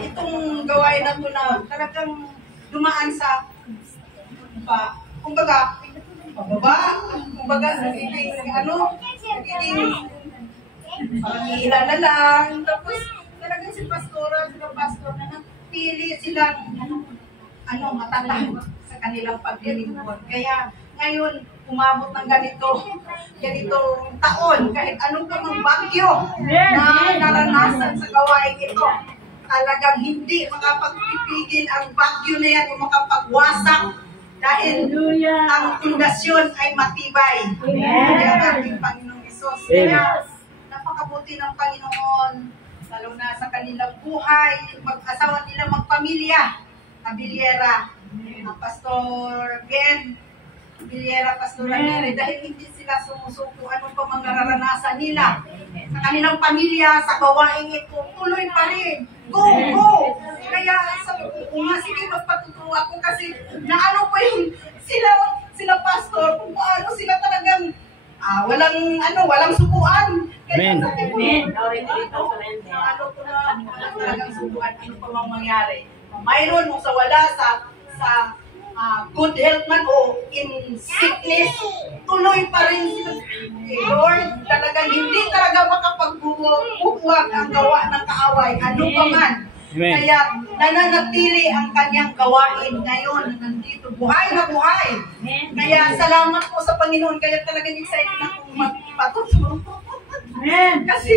itong gawain na ito na talagang dumaan sa kumbaga, nagiging pangihila na lang. Tapos talagang si pastora, sila pastor na nagpili silang matatag sa kanilang paglilingkod. Kaya ngayon, umabot ng ganitong taon, kahit anong kamang bagyo na naranasan sa gawain ito, talagang hindi makapagpipigil ang bagyo na yan o makapagwasak dahil ang pundasyon ay matibay. Kaya ating Panginoong Isus. Kaya napakabuti ng Panginoon, lalo na sa kanilang buhay, mag-asawa nila, magpamilya, Abiliera, Pastor Ben, Abiliera, Pastor Ranere, dahil hindi sila sumusuko anong pa mga nararanasan nila sa kanilang pamilya, sa gawain ito, tuloy pa rin. Go! Kaya sabi ko nga, sige, magpatutuwa ako kasi naano po yung sila pastor, kung paano sila talagang walang sukuan. Kaya sabi ko, ano ko na, talagang sukuan, ano pa mang mangyari. Mayroon mo sa wala, sa good health man o in sickness, tuloy pa rin sila. Lord, talagang hindi talaga makapagbubuwag ang gawa ng kaaway, ano pa man. Amen. Kaya nananatili ang kanyang gawain ngayon na nandito, buhay na buhay. Amen. Kaya salamat po sa Panginoon, kaya talagang excited akong magpatuto. Kasi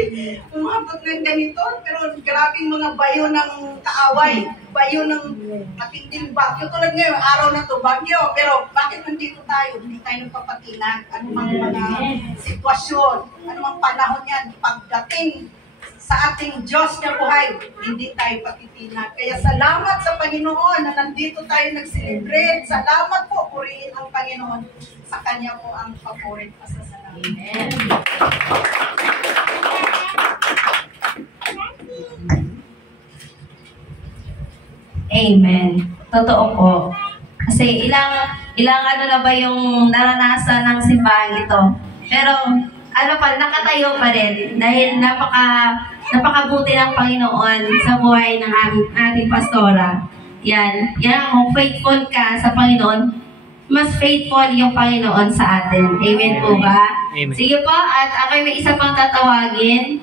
umabot ng ganito, pero grabing mga bayo ng kaaway, bayo ng matinding bagyo. Tulad ngayon, araw na to bagyo, pero bakit nandito tayo? Hindi tayo nagpapatinag. Ano mang mga sitwasyon, ano mang panahon yan, pagdating sa ating Diyos na buhay, hindi tayo patitinag. Kaya salamat sa Panginoon na nandito tayo nag-celebrate. Salamat po, purihin ang Panginoon. Sa Kanya po ang paborit pasasalamat. Amen. Amen. Totoo po. Kasi ilang na ba yung naranasan ng simbahan ito. Pero nakatayo pa rin dahil napakabuti ng Panginoon sa buhay ng ating pastora. Yan, kung faithful ka sa Panginoon, mas faithful yung Panginoon sa atin. Amen po ba? Amen. Sige po, at ako may isa pang tatawagin.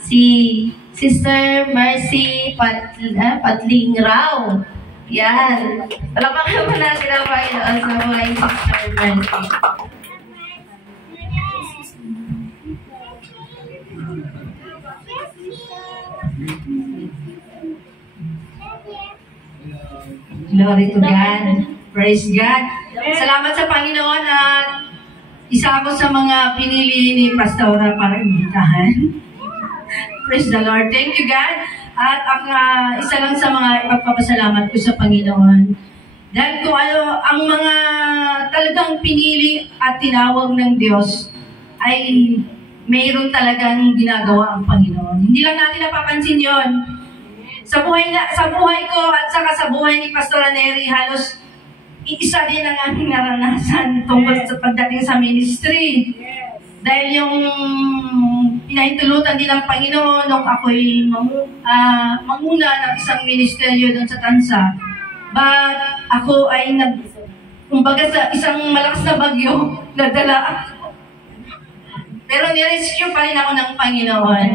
Si Sister Mercy Patling Rao. Yan. Talagang naman natin ang Panginoon sa buhay ni Sister Mercy. Glory to God. Praise God. Salamat sa Panginoon at isa ako sa mga pinili ni Pastora para imbitahan. Praise the Lord. Thank you, God. At isa lang sa mga ipagpapasalamat ko sa Panginoon. Dahil kung ang mga talagang pinili at tinawag ng Diyos ay mayroon talagang ginagawa ang Panginoon. Hindi lang natin napapansin yon. Sa buhay ko at saka sa buhay ni Pastor Neri, halos isa din ang aming naranasan tungkol sa pagdating sa ministry. Yes. Dahil yung pinahintulutan din ng Panginoon nung ako'y manguna ng isang ministeryo doon sa Tansa. But ako ay kumbaga sa isang malakas na bagyo, nadala ako. Pero nirescue pa rin ako ng Panginoon.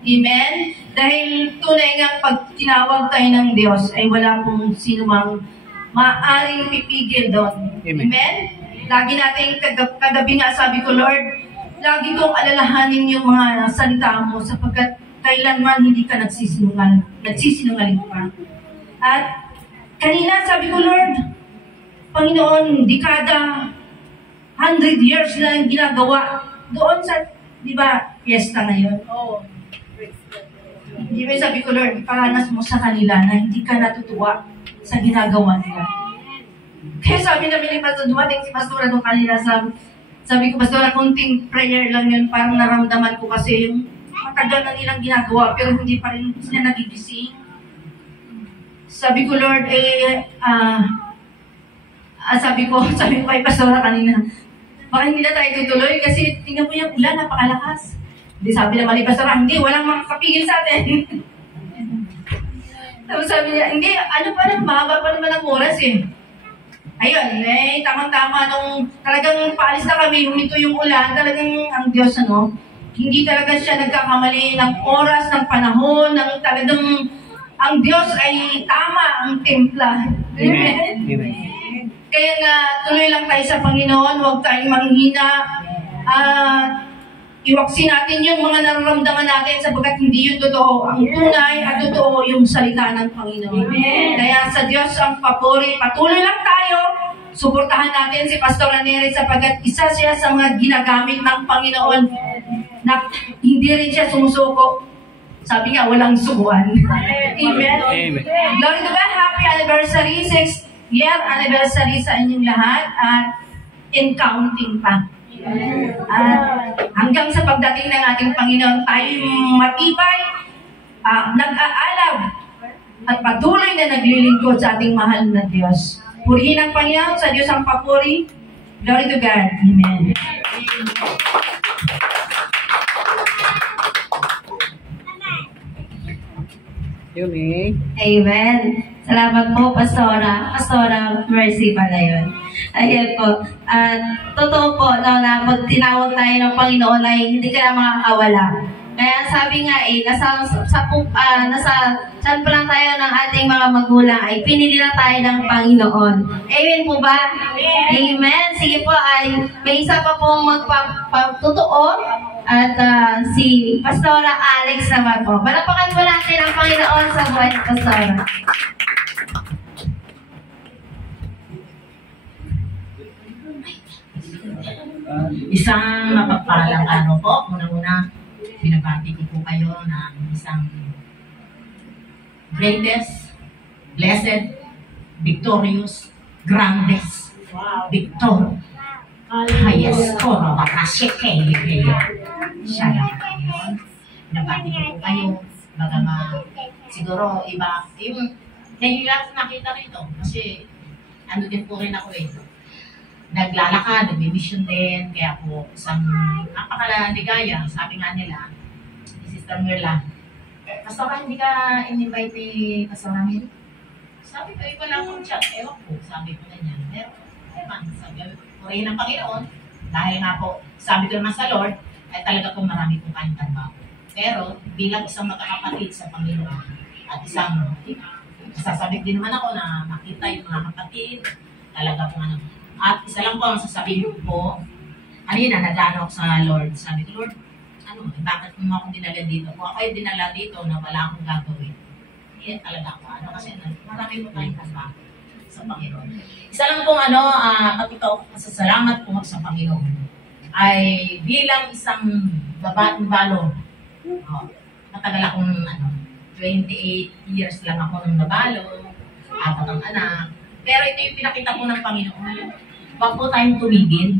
Amen? Dahil tunay nga pag tinawag tayo ng Diyos ay wala pong sinumang maaaring pipigil doon. Amen? Lagi natin kagabi nga sabi ko, Lord, lagi kong alalahanin yung mga salita mo sapagkat kailanman hindi ka nagsisinungaling pa. At kanina sabi ko, Lord, Panginoon, dekada, 100 years na yung ginagawa doon sa, di ba, fiesta ngayon. Oh. Di ba sabi ko, Lord, iparanas mo sa kanila na hindi ka natutuwa sa ginagawa nila. Kaya sabi namin ni Pastor, dumating si Pastora doon kanina, sabi ko, Pastora, kunting prayer lang yun, parang naramdaman ko kasi yung matagal na nilang ginagawa, pero hindi pa rin sila nagigising. Sabi ko, Lord, sabi ko kay Pastora kanina, baka hindi na tayo tutuloy kasi tingnan mo yung ulan, napakalakas. Hindi sabi naman ni Pastora, hindi, walang makakapigil sa atin. Tapos sabi niya, hindi, ano pa lang, mahaba pa naman ang oras eh. Ayun, tamang-tama nung talagang paalis na kami, huminto yung ulan, talagang ang Diyos, hindi talaga siya nagkakamali ng oras, ng panahon, ng talagang ang Diyos ay tama ang timpla. Amen? Amen. Kaya nga, tuloy lang tayo sa Panginoon, huwag tayong manghina, iwaksin natin yung mga nararamdaman natin sapagkat hindi yun totoo. Ang tunay at totoo yung salita ng Panginoon. Amen. Kaya sa Diyos ang papuri. Patuloy lang tayo. Suportahan natin si Pastor Ranieri sapagkat isa siya sa mga ginagamit ng Panginoon na hindi rin siya sumusuko. Sabi nga, walang sukuan. Amen. Amen. Glory to God. Happy anniversary. 6th year anniversary sa inyong lahat at in counting pa. At hanggang sa pagdating ng ating Panginoon, tayo matibay, nag-aalab, at patuloy na naglilingkod sa ating mahal na Diyos. Purihin ang Panginoon, sa Diyos ang papuri. Glory to God. Amen. Yumi. Amen. Salamat po, Pastora. Pastora Mercy pala yun. Ayan po. At totoo po na pag tinawag tayo ng Panginoon ay hindi ka na makakawala. Kaya sabi nga nasa saan pa lang tayo ng ating mga magulang ay pinili na tayo ng Panginoon. Amen po ba? Amen. Sige po, ay may isa pa pong magpapatutuo at si Pastora Alex naman po. Malapakan po natin ang Panginoon sa buhay ni Pastora. Isang mapagpalang araw po. Una-una, binabati ko po kayo ng isang greatest, blessed, victorious, grandest, victor. Highest ko, makasike. Siya lang. Binabati ko po kayo. Baga siguro iba, yung lang nakita rito. Kasi ano din po rin ako naglalakad, nagbi-mission din, kaya po isang napakaligaya, sabi nga nila, ni Sister Mirla, Pastora, hindi ka in-invite ni Pastora Mary? Sabi ko, iba lang akong chat, ewan po, sabi ko na niya. Pero, sabi ko, purihin ng Panginoon, dahil nga po, sabi ko naman sa Lord, ay talaga po marami po kayong trabaho. Pero, bilang isang magkakapatid sa Panginoon, at isang, sasabik din naman ako na makita yung mga kapatid, talaga po At isa lang po ang sasabihin ko po, kanina nag-ano ako sa Lord. Sabi ko, Lord, bakit mo akong dinala dito? Kung ako ay dinala dito na wala akong gagawin, talaga ako. Kasi marami po tayong trabaho sa Panginoon. Isa lang pong patotoo pasasalamat po sa Panginoon ay bilang isang babaeng balo. Matagal akong 28 years lang ako nung nabalo, 4 ang anak. Pero ito yung pinakita po ng Panginoon. Huwag po tayong tumigil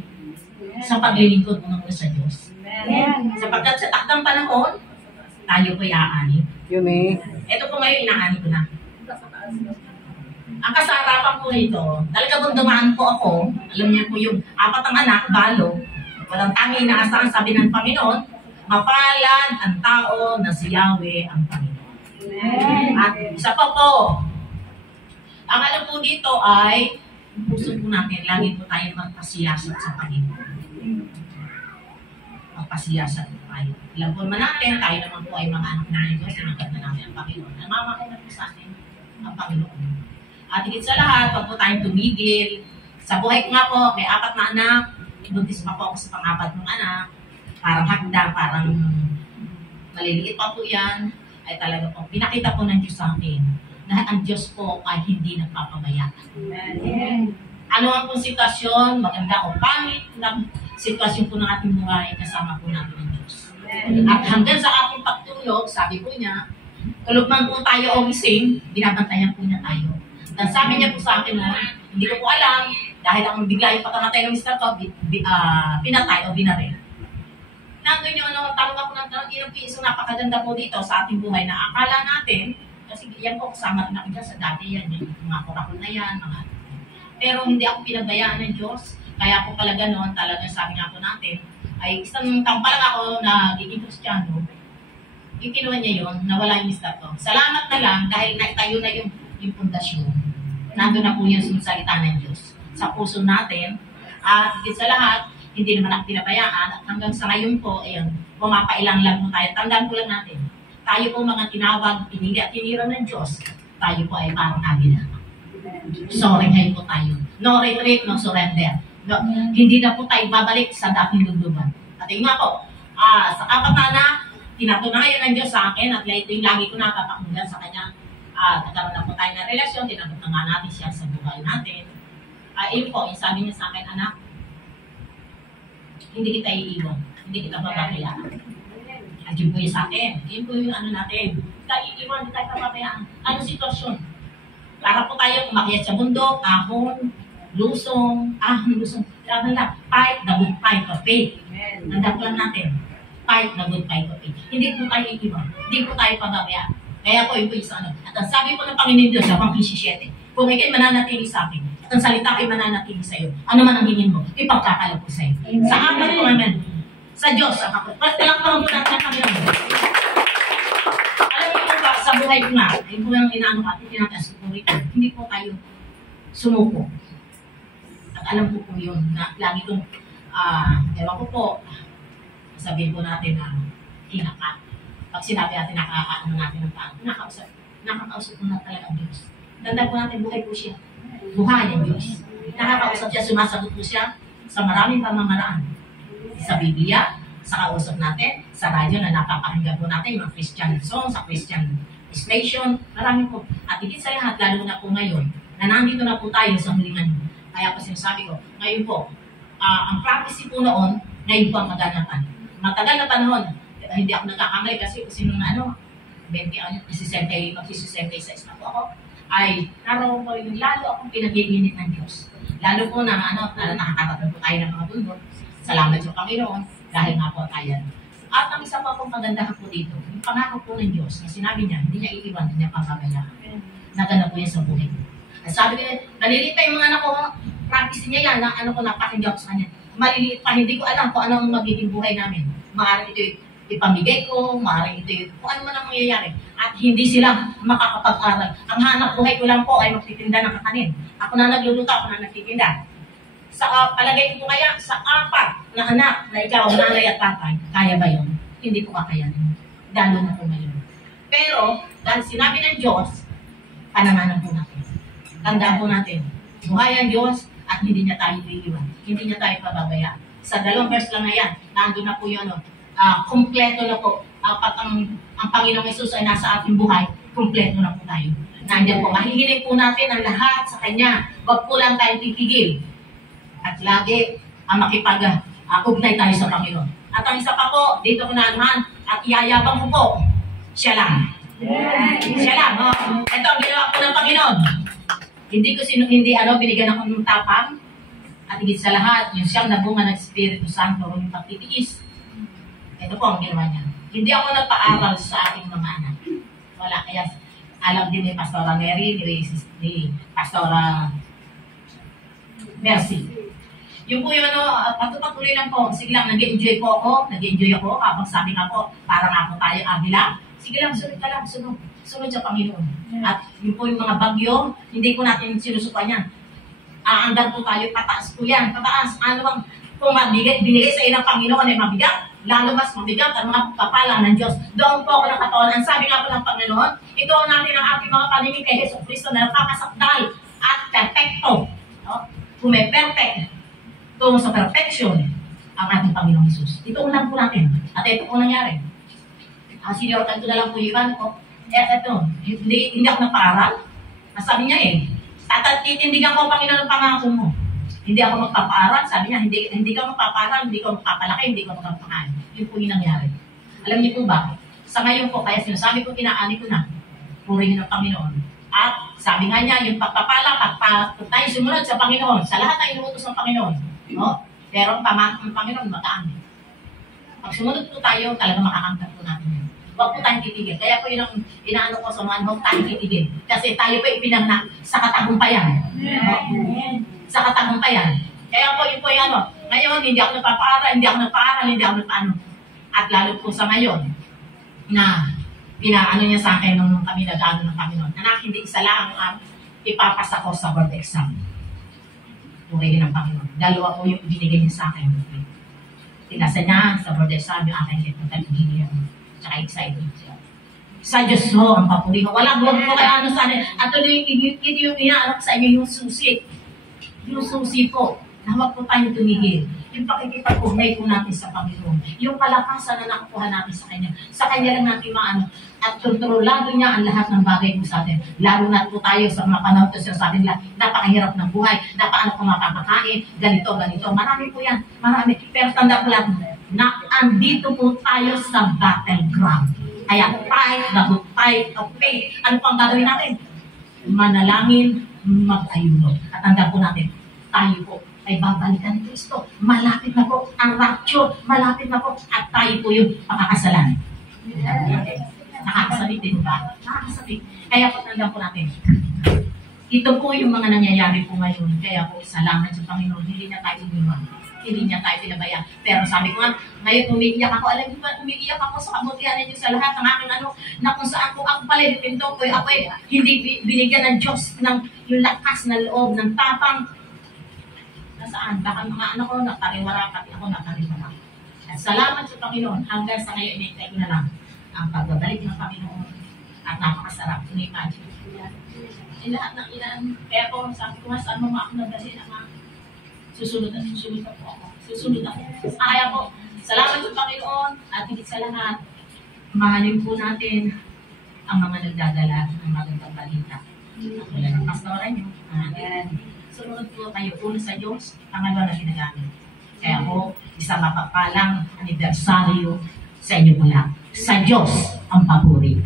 sa paglilingkod po ng sa Diyos. Sapagkat sa takdang panahon, tayo po iaani. Yumi. Ito po ngayon, inaani ko na. Ang kasarapan po nito, talaga pong dumaan po ako, alam niya po yung 4 ang anak, balo, walang tangi inaasahan, sabi ng Panginoon, mapalad ang tao na si Yahweh ang Panginoon. At isa pa po, ang alam po dito ay, puso po natin, lagi po tayo magpasiyasat sa Panginoon. Magpasiyasat po tayo. Alam po naman natin, tayo naman po ay mga anak ng Diyos, sinagad na namin ang Panginoon. Namamakay na po sa atin ang Panginoon. At higit sa lahat, huwag po tayong tumigil. Sa buhay ko nga po, may 4 na anak, buntis pa po ako sa pang-4 ng anak, parang hagda, parang maliliit pa po yan, ay talaga po, pinakita po ng Diyos sa akin na ang Diyos po ay hindi nagpapabayaan. Ano ang pong sitwasyon, maganda o pangit na sitwasyon po ng ating buhay, kasama po natin ang Diyos. At hanggang sa ating pagtulog, sabi po niya, tulog man po tayo o gising, binabantayan po niya tayo. At sabi niya po sa akin hindi ko po alam, dahil ang bigla yung pagkamatay ng Mr. Todd, pinatay o binaril. Nandun yung tanong ako ng tanong, ilang piso napakaganda po dito sa ating buhay na akala natin, kasi yan po kasama na dyan sa dati yan, yung mga kurakol na yan, pero hindi ako pinabayaan ng Diyos, kaya ako pala gano'n, talagang sabi nga po natin, ay isang taong pa lang ako na giging Kristiyano, Ikinuha niya yun, nawala yung mister ko. Salamat na lang dahil tayo na yung pundasyon. Nandun na po yung salita ng Diyos sa puso natin. At higit sa lahat, hindi naman natin pinabayaan. At hanggang sa ngayon po, ayun, pumapailang lang po tayo. Tandaan po lang natin, tayo po mga tinawag, pinili at tinira ng Diyos. Tayo po ay parang agila. Sorry po tayo. No retreat, no surrender. No, hindi na po tayo babalik sa dating luluban. At yun nga po, sa apat na anak, tinatunayan ng Diyos sa akin at ito yung lagi ko nakapakinggan sa kanya. Nagkaroon na po tayo ng relasyon, tinanggap na nga natin siya sa buhay natin. Yun po, yung sabi niya sa akin, anak, hindi kita iiwan, hindi kita papabayaan. At yun po yung sa akin, yun po yung ano natin, kita iiwan, hindi tayo papabayaan. Ano sitwasyon? Para po tayo umakyat sa bundok, ahon, lusong, laban lang, fight the good fight of faith. Nandang lang natin, fight the good fight of faith. Hindi po tayo iiwan, hindi po tayo pababayaan. Kaya po, yun po yung sa ano. At ang sabi po ng Panginoon Diyos sa Pang-17, kung ikay mananatili sa akin, at ang salita ay mananatili sa iyo, ano man ang hingin mo, ipagkakala ko sa iyo. Sa amin po, amen. Sa Diyos, sa kapatid. Talakpakan po natin ang Panginoon. Alam niyo po ba, sa buhay ko na, ay po yung inaano ka, tinataas ko rito, hindi po tayo sumuko. At alam ko po yun, na lagi kong, ewan ko po, sabihin po natin na kinaka. Pag sinabi natin nakakaano natin ng paan, nakakausap mo na talaga ang Diyos. Tandaan po natin, buhay po siya. Buhay ang Diyos. Nakakausap siya, sumasagot po siya sa maraming pamamaraan. Sa Biblia, sa kausap natin, sa radyo na napapakinggan po natin, mga Christian song, sa Christian station, marami po. At higit sa lahat, lalo na po ngayon, na nandito na po tayo sa hulingan. Kaya po sinasabi ko, ngayon po, ang prophecy po noon, ngayon po ang maganapan. Matagal na panahon, hindi ako nagkakamali kasi kung sino na 66 na po ako, ay naroon ko yung lalo akong pinag-iinit ng Diyos. Lalo po na nakakarating po tayo ng mga bundok. Salamat sa Panginoon dahil nga po tayo. At ang isa pa pong kagandahan po dito, yung pangako po ng Diyos na sinabi niya, hindi niya iiwan, hindi niya pababayaan. Naganda po yan sa buhay. At sabi niya, naliliit pa yung mga anak ko, practice niya yan, na napakinggan ko sa kanya. Maliliit pa, hindi ko alam kung anong magiging buhay namin. Maaaring ito ipamigay ko, maaaring ito kung ano man ang mangyayari. At hindi sila makakapag-aral. Ang hanap buhay ko lang po ay magtitinda ng kakanin. Ako na nagluluto, ako na nagtitinda. Sa palagay ko kaya, sa apat na anak na ikaw, nanay at tatay, kaya ba yun? Hindi ko kakayanin. Lalo na po ngayon. Pero, dahil sinabi ng Diyos, panamanan po natin. Tandaan po natin, buhay ang Diyos at hindi niya tayo iiwan. Hindi niya tayo pababayaan. Sa 2 verse lang na yan, nandun na po yun, kumpleto na po. Ang Panginoong Hesus ay nasa ating buhay, kumpleto na po tayo. Nandiyan po, mahihiling po natin ang lahat sa Kanya. Huwag po lang tayo titigil. At lagi, makipag-ugnay tayo sa Panginoon. At ang isa pa po, dito ko naanuhan, at iyayabang ko po, siya lang. Siya lang, Ito ang ginawa po ng Panginoon. Hindi binigyan ako ng tapang. At higit sa lahat, yung siyang nabunga ng Espiritu Santo, yung pagtitiis. Ito po ang ginawa niya. Hindi ako nagpa-aral sa aking mga anak. Wala. Kaya alam din ni Pastora Mary, ni Pastora Mercy. Yung po yun, patuloy lang po. Sige lang, nag-enjoy po ako. Nag-enjoy ako. Kapag sabi nga po, para nga po tayo agila. Sige lang, sunod ka lang. Sunod sa Panginoon. At yun po yung mga bagyo, hindi po natin sinusukan yan. Aandar po tayo, pataas po yan. Pataas. Ano bang, kung binigay sa ilang Panginoon ay mabigat, lalo mas mabigat ang mga kapalang ng Diyos. Doon po ako ng katawan. Ang sabi nga po ng Panginoon, ito natin ang ating mga paningin kay Hesus Kristo na nakakasakdal at perfecto. Kung may perfect, tungo sa perfection, ang ating Panginoong Hesus. Ito unang po natin. At ito po nangyari. Sinyortan ko na lang po yung iban ko. Hindi ako nagpa-aral. Sabi niya titindigan ko, Panginoon, ang pangako mo. Hindi ako magpapaaral. Sabi niya, hindi ka magpapaaral, hindi ka magpapalaki, hindi ka magpapakain. Yun po yung nangyari. Alam niyo po ba? Sa ngayon po, kaya sinasabi ko, tinaani ko na, purihin ng Panginoon. At sabi nga niya, yung pagpapala, pag tayo sumunod sa Panginoon, sa lahat ng inuutos ng Panginoon, pero ang pamahal ng Panginoon, magaan. Pag sumunod po tayo, talaga makakangkat po natin yun. Huwag po tayong titigil. Kaya po yun ang inaano ko sa mga huwag tayong titigil. Kasi tayo po ipinanganak sa katagumpayan. Sa katagumpayan. Kaya po yun po yung ngayon, hindi ako nagpapaaral, hindi ako nagpaano. At lalo po sa ngayon, na pinaano niya sa akin nung kami nag-ano ng Panginoon. Anak, hindi isa lang ang ipapasa ko sa board exam. Tuwagin ng Panginoon. Dalawa po yung binigay niya sa akin. Tinasa niya sa board exam yung aking talibini niya. Tsaka excited siya. Sa Diyos ho ang papuri ko. Wala huwag po kaya ano sa akin. At tuloy yung inaarap sa inyo yung susi. Yung susi po. Na huwag po tayong tumigil. Yung pakikipag-ugnay po natin sa Panginoon. Yung kalakasan na nakukuha natin sa Kanya. Sa Kanya lang natin maano. At kontrolado niya ang lahat ng bagay po sa atin. Lalo na po tayo sa mga panahon to sa atin nila. Napakahirap ng buhay. Napaano kung mapapakain. Ganito. Marami po yan. Marami. Pero tanda po lang na andito po tayo sa battleground. Kaya fight of faith. Ano pang gagawin natin? Manalangin, mag-ayuno. At tanda po natin, tayo po ay babalikan ni Kristo. Malapit na po ang rapture. Malapit na po. At tayo po yung pakakasalan. Nakakasabit din ba? Nakakasabit. Kaya po tanda po natin. Ito po yung mga nangyayari po ngayon. Kaya po salamat sa Panginoon. Hindi na tayo iniwan. Hindi niya tayo pinabayaan. Pero sabi ko nga, ngayon umiiyak ako. Alam niyo ba, umiiyak ako sa kabutihan niyo sa lahat ng aking na kung saan ko ako pala, pinto ko, ako hindi binigyan ng Diyos ng yung lakas na loob, ng tapang. Nasaan? Baka mga anak ko nakariwara, pati ako nakariwara. At salamat sa Panginoon. Hanggang sa ngayon, inintay ko na lang ang pagbabalik ng Panginoon. At napakasarap. Ini-imagine. Lahat ng ilan. Kaya po, sabi ko nga, saan mo ako nadali na mga susunod ako. Susunod ako. Kaya po, salamat sa Panginoon at higit sa lahat, mahalin po natin ang mga nagdadala ng magandang balita. Wala ng pastoran nyo. Sunod po tayo una sa Diyos, pangalawa na ginagamit. Kaya po, isang mapapalang anibersaryo sa inyo mula. Sa Diyos ang papuri.